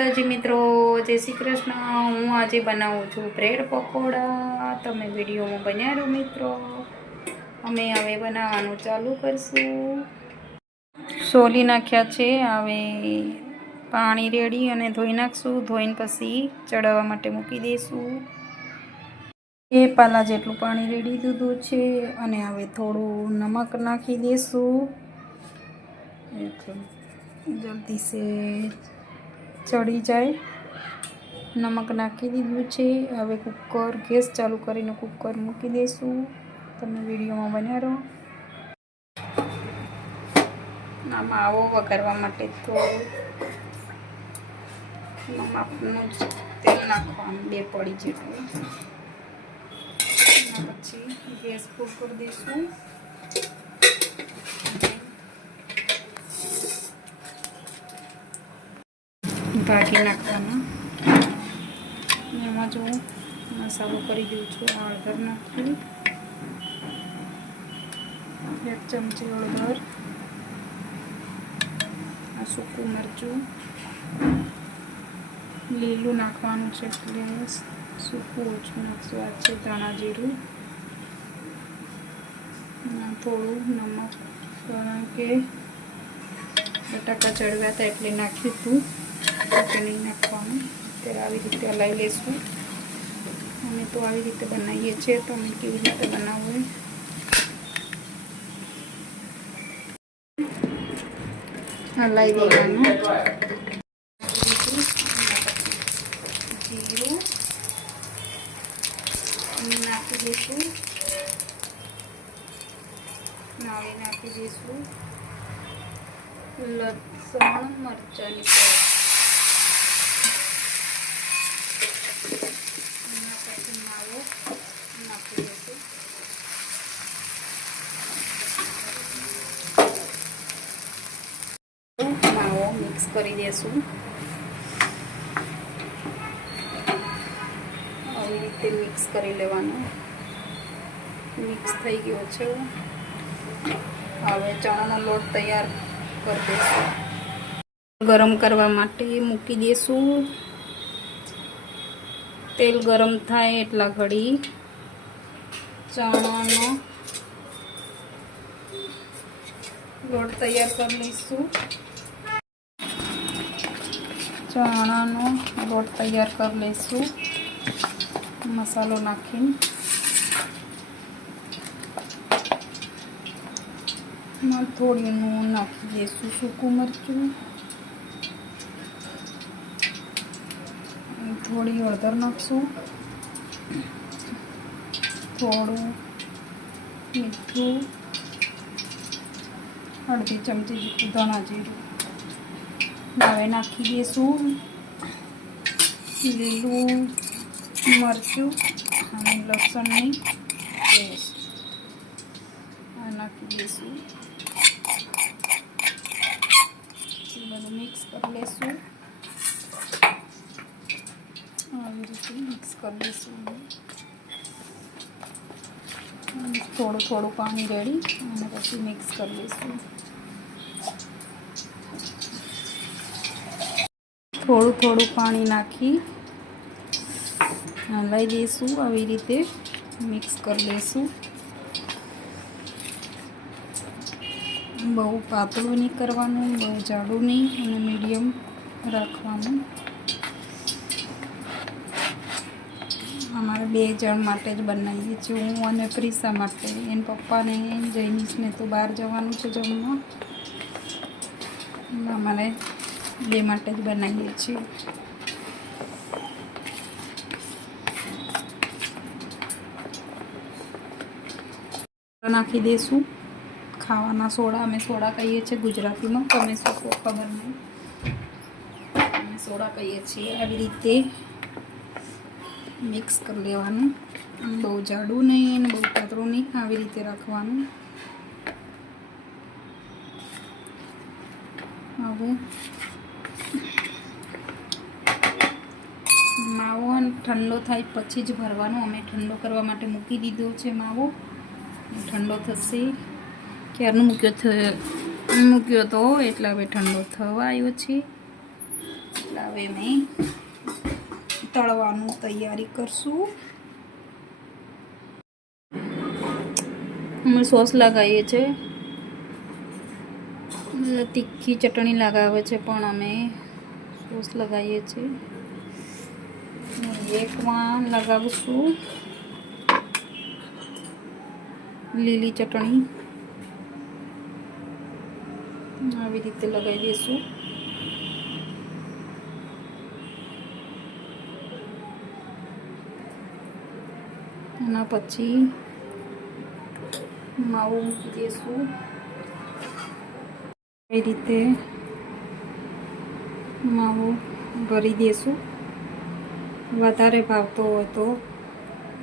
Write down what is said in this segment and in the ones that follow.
માતાજી મિત્રો, જય શ્રી કૃષ્ણ। હું આજે બનાવું છું બ્રેડ પકોડા। તમે વિડીયોમાં બન્યા રહો મિત્રો। અમે હવે બનાવવાનું ચાલુ કરશું। સોલી નાખ્યા છે, હવે પાણી રેડી અને ધોઈ નાખશું। ધોઈને પછી ચડાવવા માટે મૂકી દઈશું। એ પાલા જેટલું પાણી રેડી દીધું છે અને હવે થોડું નમક નાખી દઈશું। જલ્દી સે ચડી જાય। નમક નાખી દીધું છે। હવે કુકર ગેસ ચાલુ કરીને કુકર મૂકી દઈશું। તમે વિડીયોમાં બન્યા રહો। આમાં આવો વઘારવા માટે તો માપનું તેલ નાખવાનું 2 પડી જેટલું। પછી ગેસ ફૂલ કરી દઈશું। ભાગી નાખવાના। એમાં જો મસાલો કરી દઉં છું। હળદર નાખી, 1 ચમચી હળદર, આ સૂકું મરચું લીલું નાખવાનું છે એટલે સૂકું ઓછું નાખશું। આ છે ધાણા જીરું, થોડું નમક, કારણ કે બટાકા ચડવ્યા હતા એટલે નાખ્યું હતું, એટલે નહીં નાખવાનું। ત્યારે આવી રીતે હલાવી લઈશું। અમે તો આવી રીતે બનાવીએ છીએ, તો અમે કેવી રીતે બનાવવું હલાવી દેવાનું। જીરું નાખી દઈશું। નાળી નાખી દઈશું લસણ મરચાંની પેસ્ટ। પછી માવો નાખી દઈશું। માવો મિક્સ કરી દઈશું। આવી રીતે મિક્સ કરી લેવાનું। મિક્સ થઈ ગયો છે। હવે ચણાનો લોટ તૈયાર કરી દઈશું। ગરમ કરવા માટે મૂકી દઈશું। તેલ ગરમ થાય એટલા ઘડી ચણાનો લોટ તૈયાર કરી લઈશું। ચણાનો લોટ તૈયાર કરી લઈશું મસાલો નાખીને। થોડી નૂન નાખી દઈશું, સૂકું મરચું, થોડી હળદર નાખશું, થોડું મીઠું, અડધી ચમચી જેટલું ધાણા જીરું। હવે નાખી દઈશું લીલું મરચું અને લસણની પેસ્ટ। આ નાખી દઈશું। બધું મિક્સ કરી લઈશું। આવી રીતે મિક્સ કરી લઈશું। થોડું થોડું પાણી રેડી અને પછી મિક્સ કરી લઈશું। થોડું થોડું પાણી નાખી હલાવી દઈશું। આવી રીતે મિક્સ કરી લઈશું। બહુ પાતળું નહીં કરવાનું, બહુ જાડું નહીં, અને મીડિયમ રાખવાનું। અમારે 2 જણ માટે જ બનાવીએ છીએ, હું અને પ્રિસા માટે। એના પપ્પાને જૈનિશને તો બહાર જવાનું છે જમવા, અમારે 2 માટે જ બનાવીએ છીએ। નાખી દઈશું ખાવાના સોડા। અમે સોડા કહીએ છીએ ગુજરાતીમાં, તમે શું કહો ખબર નહીં, અમે સોડા કહીએ છીએ। આવી રીતે મિક્સ કરી લેવાનું। બહુ જાડું નહીં અને બહુ પાતળું નહીં, આવી રીતે રાખવાનું। હવે માવો ઠંડો થાય પછી જ ભરવાનો। અમે ઠંડો કરવા માટે મૂકી દીધો છે માવો, ઠંડો થશે। ક્યારનો મૂક્યો તો એટલે હવે ઠંડો થવા આવ્યો છે। એટલે હવે મેં તળવાનું તૈયારી કરશું. અમે સોસ લગાવીએ છીએ, તીખી ચટણી લગાવે છે પણ અમે સોસ લગાવીએ છીએ. એકમાં લગાવશું લીલી ચટણી, આવી રીતે લગાવી દઈશું. એના પછી માવું મૂકી દઈશું. એ રીતે માવું ભરી દઈશું. વધારે ભાવતો હોય તો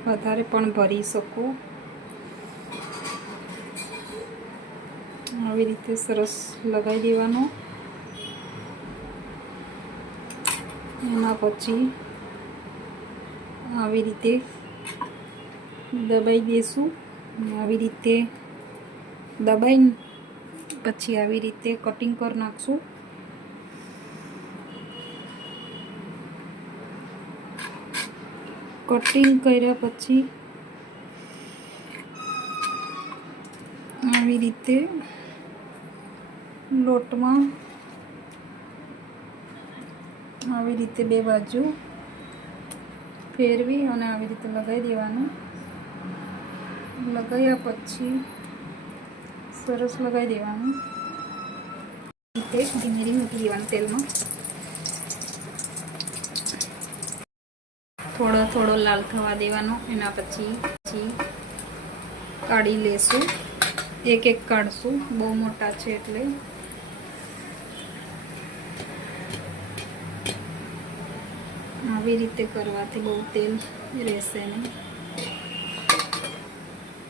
વધારે પણ ભરી શકો. આવી રીતે સરસ લગાવી દેવાનો. એના પછી આવી રીતે દબાઈ દઈશું. આવી રીતે દબાઈને પછી આવી રીતે કટિંગ કરી નાખશું. કટિંગ કર્યા પછી આવી રીતે લોટમાં આવી રીતે બે બાજુ ફેરવી અને આવી રીતે લગાવી દેવાનું. લગાવ્યા પછી સરસ લગાવી દેવાનું. રીતે ધીમે ધીમે મૂકી દેવાનું તેલમાં. થોડો થોડો લાલ થવા દેવાનો. એના પછી કાઢી લેશું. એક એક કાઢશું, બહુ મોટા છે એટલે. આવી રીતે કરવાથી બહુ તેલ રહેશે નહીં.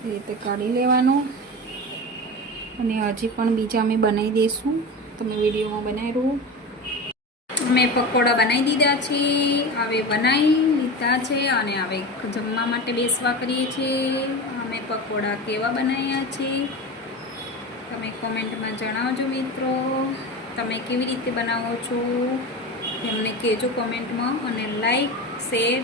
એ રીતે કાઢી લેવાનું. અને હજી પણ બીજા અમે બનાવી દઈશું. તમે વિડીયોમાં બનાવ્યું. મેં પકોડા બનાવી દીધા છે. હવે બનાવી લીધા છે અને હવે જમવા માટે બેસવા કરીએ છીએ. અમે પકોડા કેવા બનાવ્યા છે તમે કોમેન્ટમાં જણાવજો મિત્રો. તમે કેવી રીતે બનાવો છો એમને કહેજો કોમેન્ટમાં. અને લાઈક, શેર